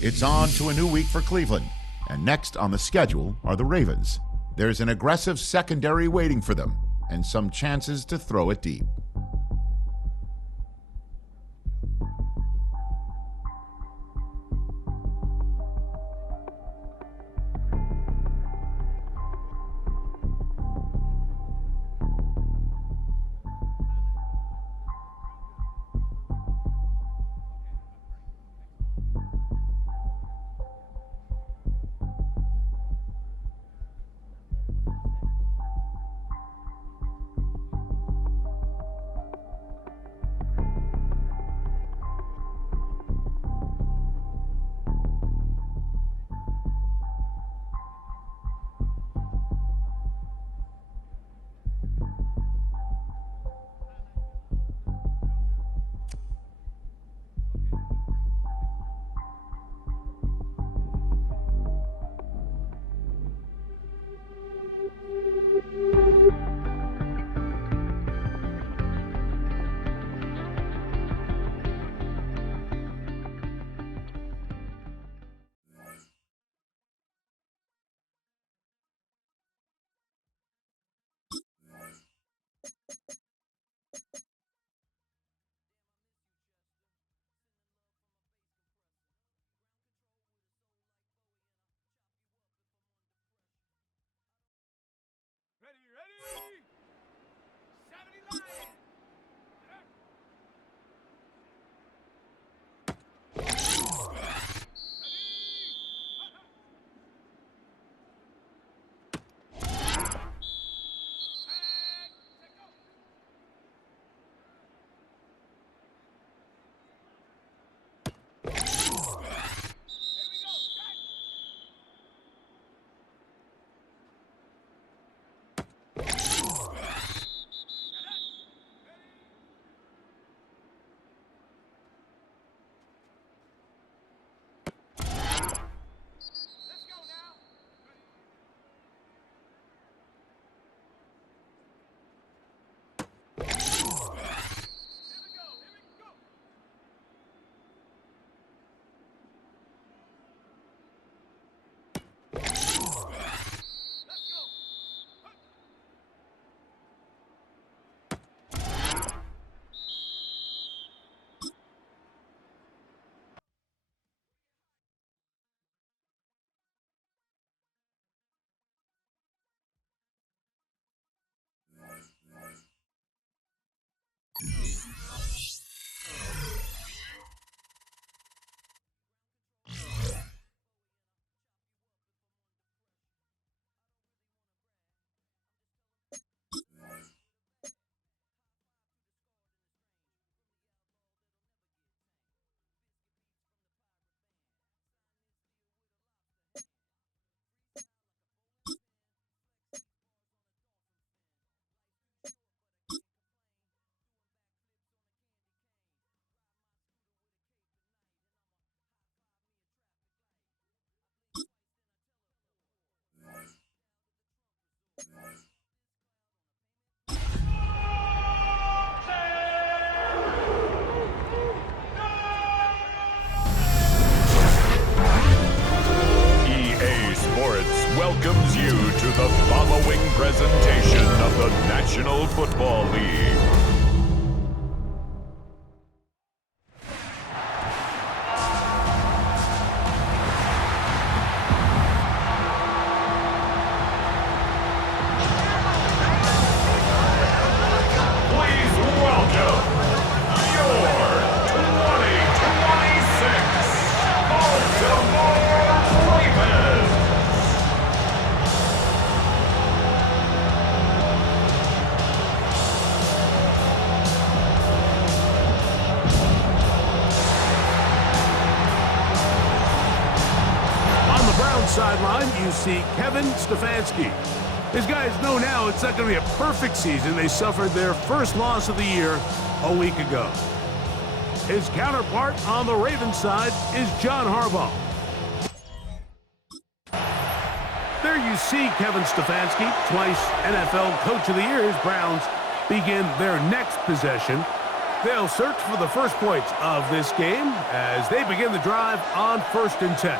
It's on to a new week for Cleveland, and next on the schedule are the Ravens. There's an aggressive secondary waiting for them, and some chances to throw it deep. Welcomes you to the following presentation of the National Football League. Please welcome your 2026 Baltimore Ravens. Sideline, you see Kevin Stefanski. His guys know now it's not going to be a perfect season. They suffered their first loss of the year a week ago. His counterpart on the Ravens side is John Harbaugh. There you see Kevin Stefanski, twice NFL Coach of the Year. His Browns begin their next possession They'll search for the first points of this game as they begin the drive on 1st and 10.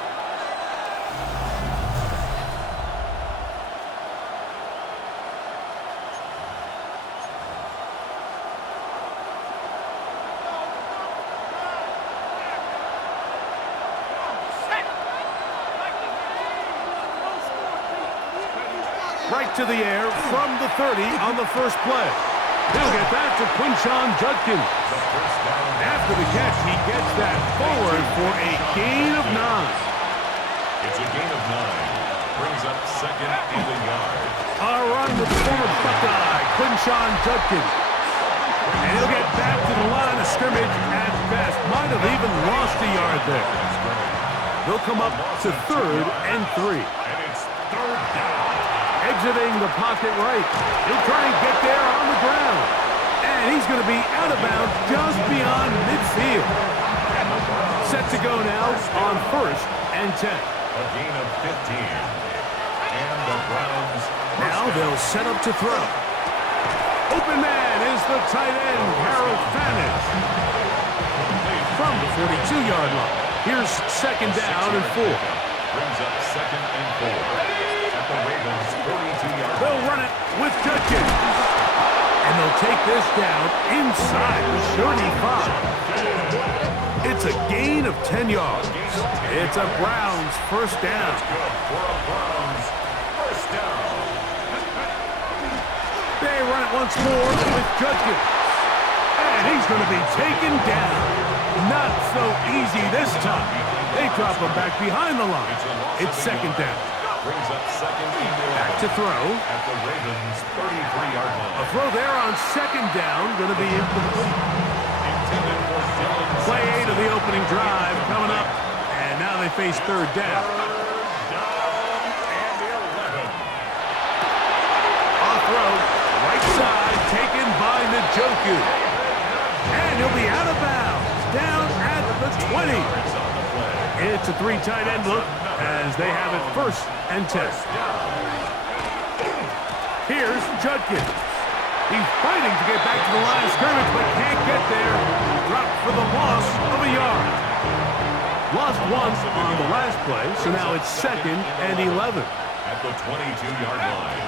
Right to the air from the 30 on the first play. He'll get that to Quinshawn Judkins. After the catch, he gets that forward for a gain of 9. It's a gain of 9. Brings up 2nd and a yard. A run with the former Buckeye, Quinshawn Judkins. And he'll get back to the line of scrimmage at best. Might have even lost a yard there. They'll come up to 3rd and 3. And it's 3rd down. Exiting the pocket right. He'll try and get there on the ground. And he's going to be out of bounds just beyond midfield. Set to go now on 1st and 10. A gain of 15. And the Browns. Now they'll set up to throw. Open man is the tight end, Harold Fanish. From the 42-yard line. Here's 2nd down and 4. Brings up 2nd and 4. The Ravens 42-yard. They'll run it with Judkins. And they'll take this down inside the 35. It's a gain of 10 yards. It's a Browns first down. Good for a Browns first down. They run it once more with Judkins. And he's going to be taken down. Not so easy this time. They drop him back behind the line. It's 2nd down. Brings up 2nd and 11. Back to throw. At the Ravens 33-yard line. A throw there on 2nd down. Going to be incomplete. Intended for Dylan. Play 8 of the opening drive coming up. And now they face 3rd down. Down and 11. On throw. Right side. Taken by Njoku. And he'll be out of bounds. Down at the 20. It's a 3 tight end look as they have it 1st and 10. Here's Judkins. He's fighting to get back to the line of scrimmage, but can't get there. Dropped for the loss of a yard. Lost once on the last play, so now it's 2nd and 11. At the 22-yard line.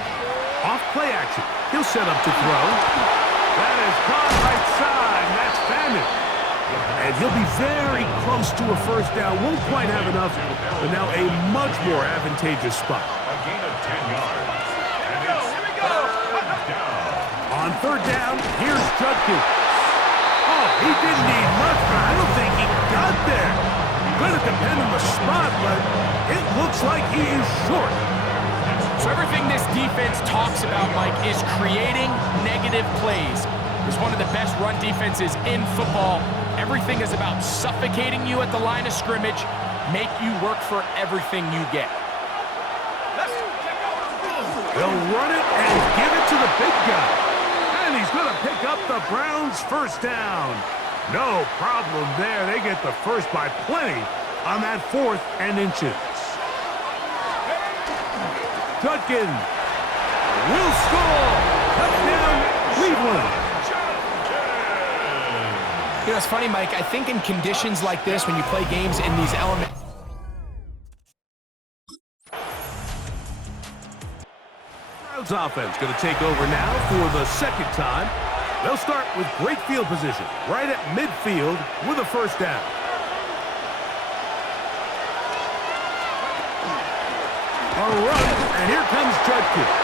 Off play action. He'll set up to throw. That is caught right side, and that's Fanish. And he'll be very close to a first down. Won't quite have enough, but now a much more advantageous spot. A gain of 10 yards. And it's 3rd down. On 3rd down, here's Judkins. Oh, he didn't need much, but I don't think he got there. Going to depend on the spot, but it looks like he is short. So everything this defense talks about, Mike, is creating negative plays. It's one of the best run defenses in football. Everything is about suffocating you at the line of scrimmage, make you work for everything you get. They'll run it and give it to the big guy. And he's going to pick up the Browns first down. No problem there. They get the first by plenty on that 4th and inches. Judkins will score. Touchdown, Cleveland. You know, it's funny, Mike. I think in conditions like this, when you play games in these elements, Browns offense going to take over now for the 2nd time. They'll start with great field position right at midfield with a first down. A run, and here comes Judkins.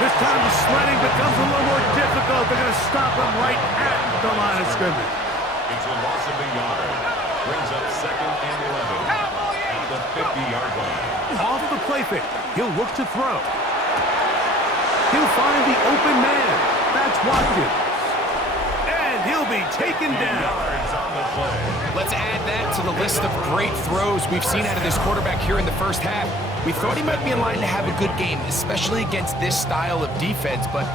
This time the sledding becomes a little more difficult. They're going to stop him right at the line of scrimmage. It's a loss of a yard. Brings up 2nd and 11. At the 50-yard line. Off the play fake. He'll look to throw. He'll find the open man. That's Watkins. And he'll be taken down. Yards on the play. let's add that to the list of great throws we've seen out of this quarterback here in the first half. We thought he might be in line to have a good game, especially against this style of defense, but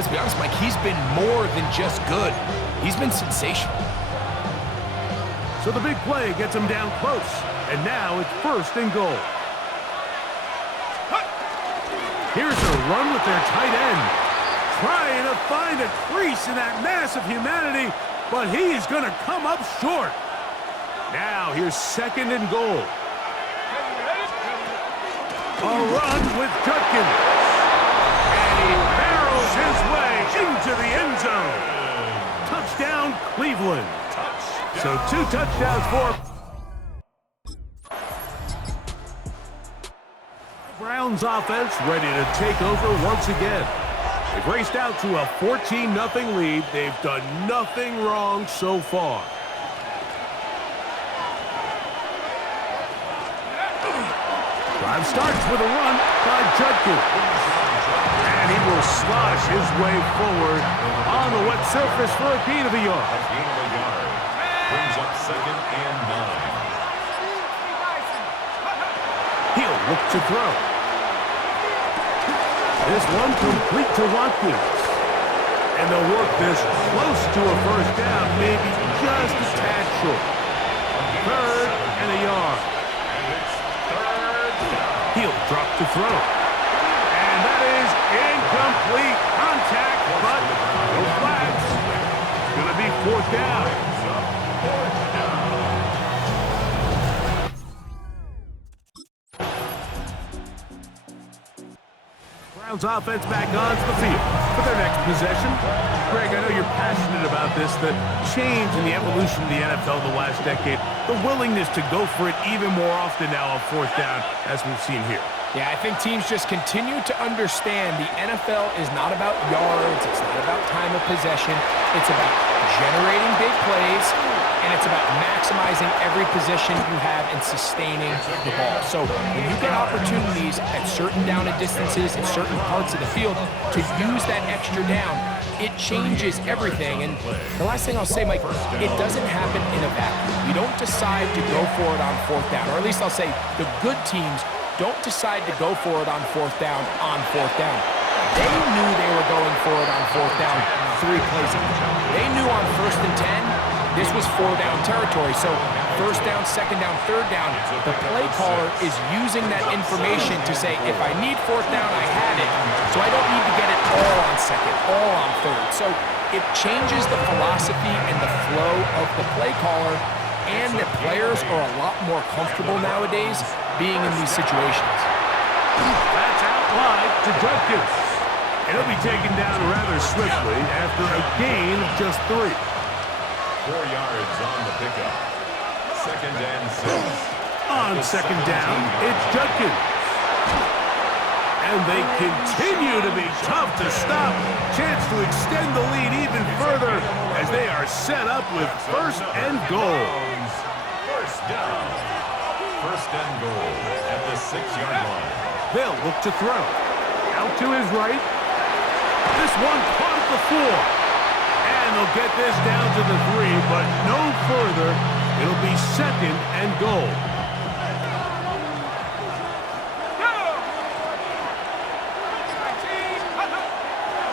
let's be honest, Mike, he's been more than just good. He's been sensational. So the big play gets him down close, and now it's 1st and goal. Here's a run with their tight end. Trying to find a crease in that mass of humanity, but he is going to come up short. Now here's 2nd and goal. A run with Judkins. And he barrels his way into the end zone. Touchdown, Cleveland. So 2 touchdowns for Browns offense, ready to take over once again. They've raced out to a 14-0 lead. They've done nothing wrong so far. Drive starts with a run by Judkins. And he will slosh his way forward on the wet surface for a gain of a yard. Brings up 2nd and 9. He'll look to throw. This one complete to Watkins. And they'll work this close to a first down, maybe just a tad short. 3rd and a yard. He'll drop to throw. And that is incomplete. Contact, but no flags. It's going to be 4th down. Browns offense back onto the field for their next possession. Greg, I know you're passionate about this, the change in the evolution of the NFL the last decade, the willingness to go for it even more often now on 4th down, as we've seen here. Yeah, I think teams just continue to understand the NFL is not about yards, it's not about time of possession, it's about generating big plays, and it's about maximizing every position you have and sustaining the ball. So when you get opportunities at certain down and distances in certain parts of the field to use that extra down, it changes everything. And the last thing I'll say, Mike, it doesn't happen in a vacuum. You don't decide to go for it on 4th down, or at least I'll say the good teams don't decide to go for it on 4th down on 4th down. They knew they were going for it on 4th down 3 plays ago. They knew on 1st and 10, this was 4-down territory. So 1st down, 2nd down, 3rd down, the play caller is using that information to say, if I need 4th down, I have it. So I don't need to get it all on 2nd, all on 3rd. So it changes the philosophy and the flow of the play caller, and the players are a lot more comfortable nowadays being in these situations. That's out wide to Judkins. And he'll be taken down rather swiftly after a gain of just 3. 4 yards on the pickup. 2nd and 6. On 2nd down, it's Judkins. And they continue to be tough to stop. Chance to extend the lead even further as they are set up with 1st and goal. 1st down. 1st and goal at the 6-yard line. They'll look to throw. Out to his right. This one caught at the 4. And they'll get this down to the 3, but no further. It'll be 2nd and goal.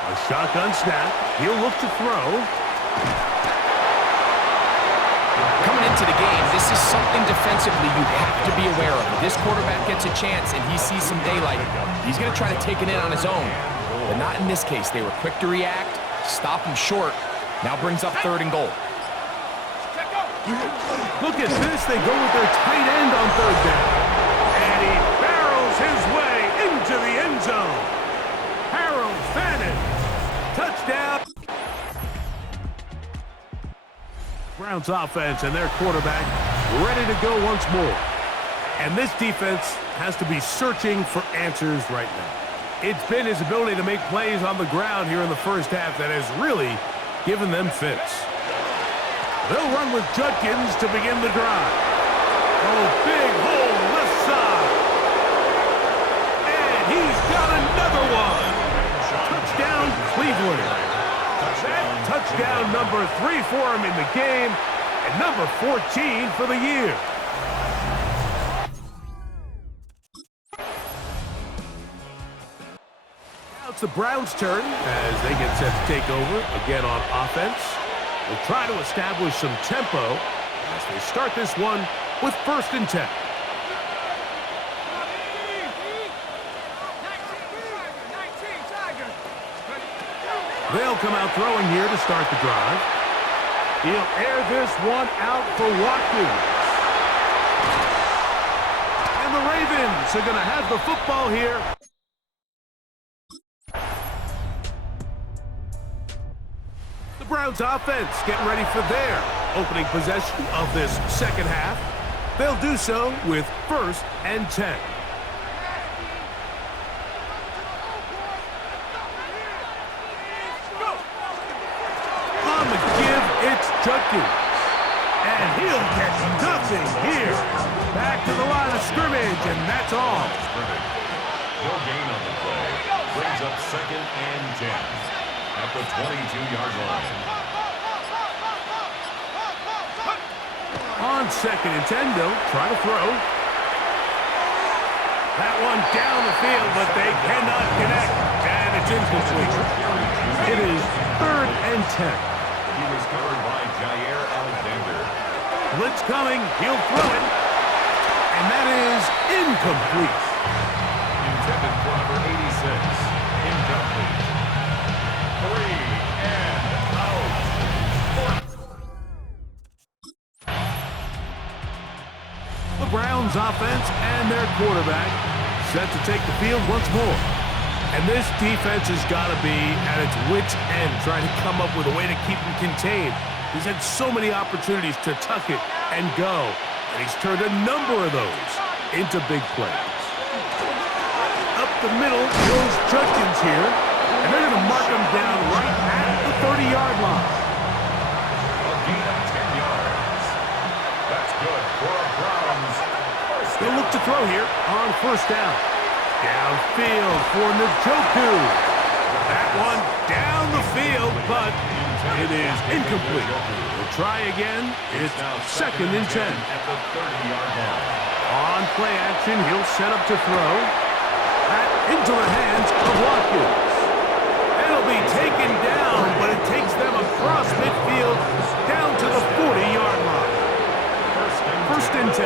A shotgun snap. He'll look to throw. Coming into the game, this is something defensively you have to be aware of. If this quarterback gets a chance and he sees some daylight, he's going to try to take it in on his own. But not in this case. They were quick to react, stop him short. Now brings up 3rd and goal. Look at this. They go with their tight end on 3rd down. And he barrels his way into the end zone. Harold Fannin. Touchdown. Browns offense and their quarterback ready to go once more. And this defense has to be searching for answers right now. It's been his ability to make plays on the ground here in the first half that has really given them fits. They'll run with Judkins to begin the drive. Oh, big hole left side. And he's got another one. Touchdown, Cleveland. That touchdown number 3 for him in the game, and number 14 for the year. Now it's the Browns' turn as they get set to take over again on offense. They'll try to establish some tempo as they start this one with 1st and 10. They'll come out throwing here to start the drive. He'll air this one out for Watkins. And the Ravens are going to have the football here. The Browns offense getting ready for their opening possession of this second half. They'll do so with 1st and 10. On the give, it's Judkins. And he'll get nothing here. Back to the line of scrimmage, and that's all. No gain on the play. Brings up 2nd and 10 at the 22-yard line. On 2nd and 10, they'll try to throw. That one down the field, but they cannot connect. And it's incomplete. It is 3rd and 10. He was covered by Jair Alexander. Blitz coming. He'll throw it. And that is incomplete. Intended for number 86. Incomplete. 3 and out. The Browns offense and their quarterback set to take the field once more. And this defense has got to be at its wits' end, trying to come up with a way to keep him contained. He's had so many opportunities to tuck it and go, and he's turned a number of those into big plays. Up the middle goes Judkins here, and they're going to mark him down right at the 30-yard line. A gain of 10 yards. That's good for a Browns. They'll look to throw here on 1st down. Downfield for Njoku. That one down the field, but it is incomplete. We'll try again. It's 2nd and 10. At the 30-yard line. On play action, he'll set up to throw. That into the hands of Watkins. It'll be taken down, but it takes them across midfield down to the 40-yard line. 1st and 10.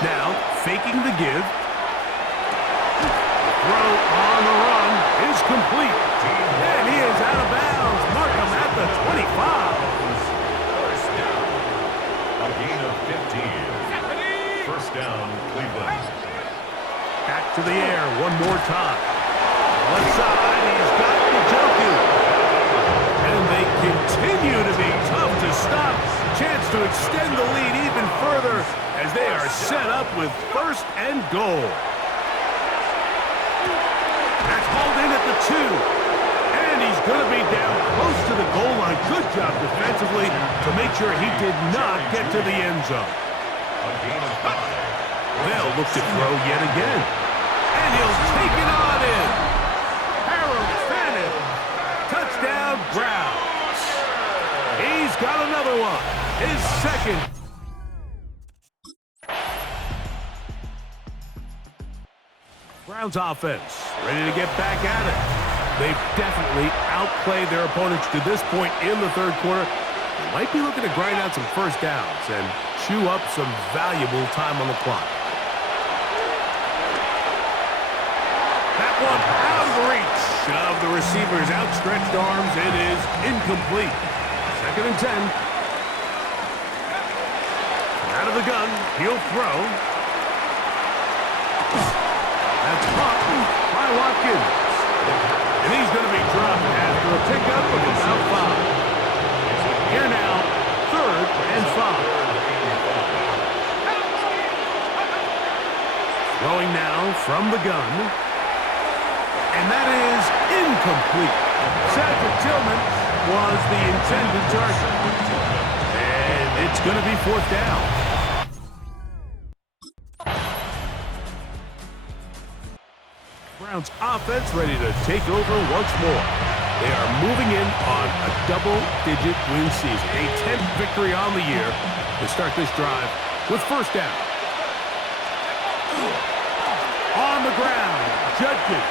Now, faking the give. Throw on the run is complete. And he is out of bounds. Mark him at the 25. 1st down. A gain of 15. 1st down, Cleveland. Back to the air one more time. Left side, he's got Njoku. And they continue to be tough to stop. Chance to extend the lead even further as they are set up with 1st and goal. That's hauled in at the 2. And he's going to be down close to the goal line. Good job defensively to make sure he did not get to the end zone. A gain of 5. They'll look to throw yet again. And he'll take it on in. Harold Fannin. Touchdown, Browns. He's got another one. His 2nd. Browns offense ready to get back at it. They've definitely outplayed their opponents to this point in the 3rd quarter. They might be looking to grind out some 1st downs and chew up some valuable time on the clock. That one out of the reach of the receiver's outstretched arms. It is incomplete. 2nd and 10. Out of the gun, he'll throw. That's caught by Watkins. And he's going to be dropped after a pickup of about 5. Here now, 3rd and 5. Throwing now from the gun. And that is incomplete. Cedric Tillman was the intended target. And it's going to be 4th down. Browns offense ready to take over once more. They are moving in on a double-digit win season. A 10th victory on the year to start this drive with 1st down. On the ground, Judkins.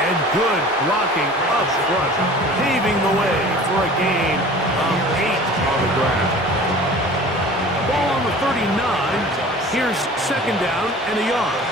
And good blocking up front, paving the way for a gain of 8 on the ground. Ball on the 39. Here's 2nd down and a yard.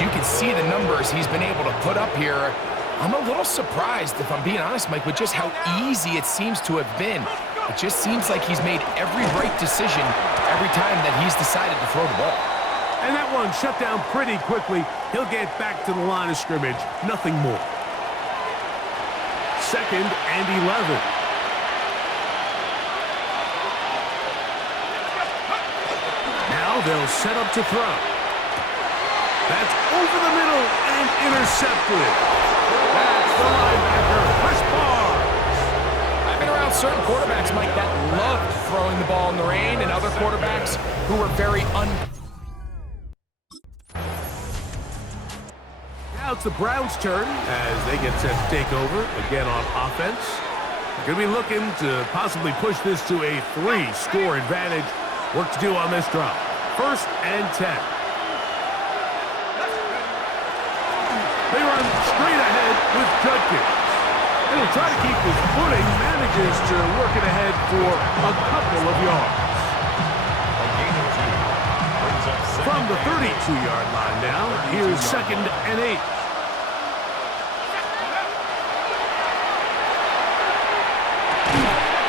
as you can see the numbers he's been able to put up here, I'm a little surprised, if I'm being honest, Mike, with just how easy it seems to have been. It just seems like he's made every right decision every time that he's decided to throw the ball. And that one shut down pretty quickly. He'll get back to the line of scrimmage. Nothing more. 2nd and 11. Now they'll set up to throw. That's over the middle and intercepted. That's the linebacker, Chris Barnes. I've been around certain quarterbacks, Mike, that loved throwing the ball in the rain, and other quarterbacks who were very Now it's the Browns' turn as they get set to take over again on offense. They're going to be looking to possibly push this to a 3-score advantage. Work to do on this drive. 1st and 10. They run straight ahead with Judkins. And he'll try to keep his footing, manages to work it ahead for a couple of yards. From the 32-yard line now, here's 2nd and 8.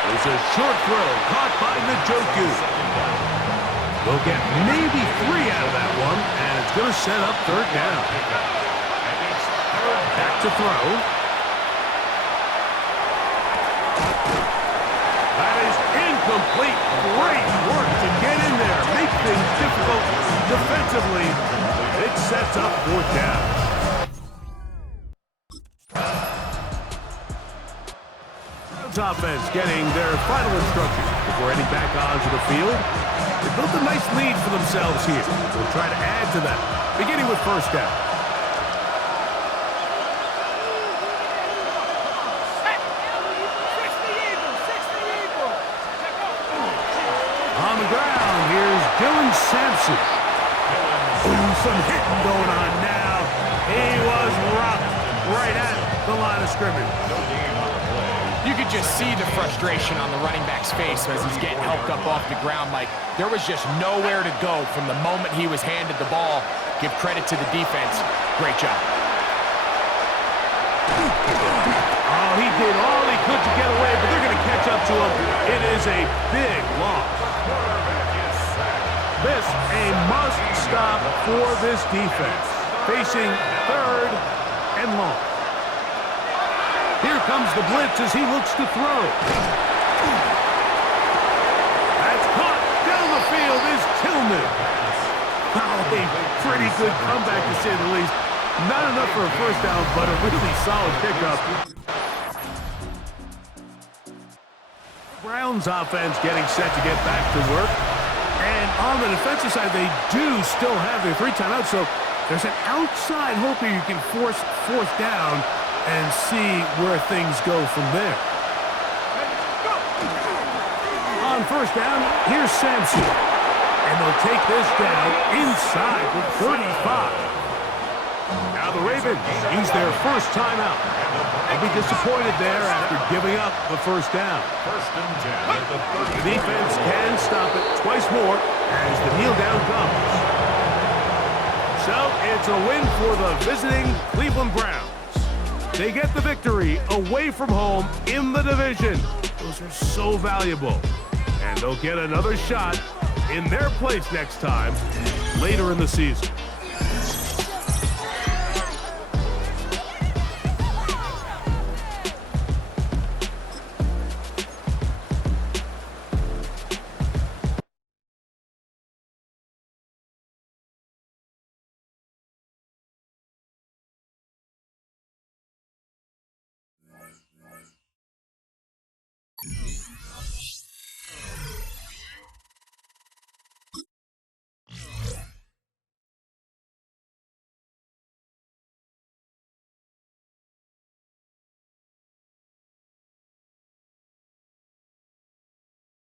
There's a short throw caught by Njoku. They'll get maybe 3 out of that one, and it's going to set up 3rd down. Back to throw. That is incomplete. Great work to get in there. Make things difficult defensively. It sets up 4th down. Browns offense getting their final instructions before heading back onto the field. They built a nice lead for themselves here. They'll try to add to that, beginning with 1st down. On the ground, here's Dylan Sampson. Ooh, some hitting going on now. He was rocked right at the line of scrimmage. You could just see the frustration on the running back's face as he's getting helped up off the ground, Mike. There was just nowhere to go from the moment he was handed the ball. Give credit to the defense. Great job. Oh, he did all he could to get away, but they're going to catch up to him. It is a big loss. This a must stop for this defense. Facing 3rd and long. Here comes the blitz as he looks to throw. That's caught. Down the field is Tillman. Oh, a pretty good comeback to say the least. Not enough for a 1st down, but a really solid pickup. Browns offense getting set to get back to work. And on the defensive side, they do still have their 3 timeouts, so there's an outside hope here you can force 4th down and see where things go from there. On 1st down, here's Sampson. And they'll take this down inside the 35. Now the Ravens use their 1st timeout. They'll be disappointed there after giving up the 1st down. 1st and 10 at the 30. The defense can stop it twice more as the kneel down comes. So it's a win for the visiting Cleveland Browns. They get the victory away from home in the division. Those are so valuable. And they'll get another shot in their place next time later in the season.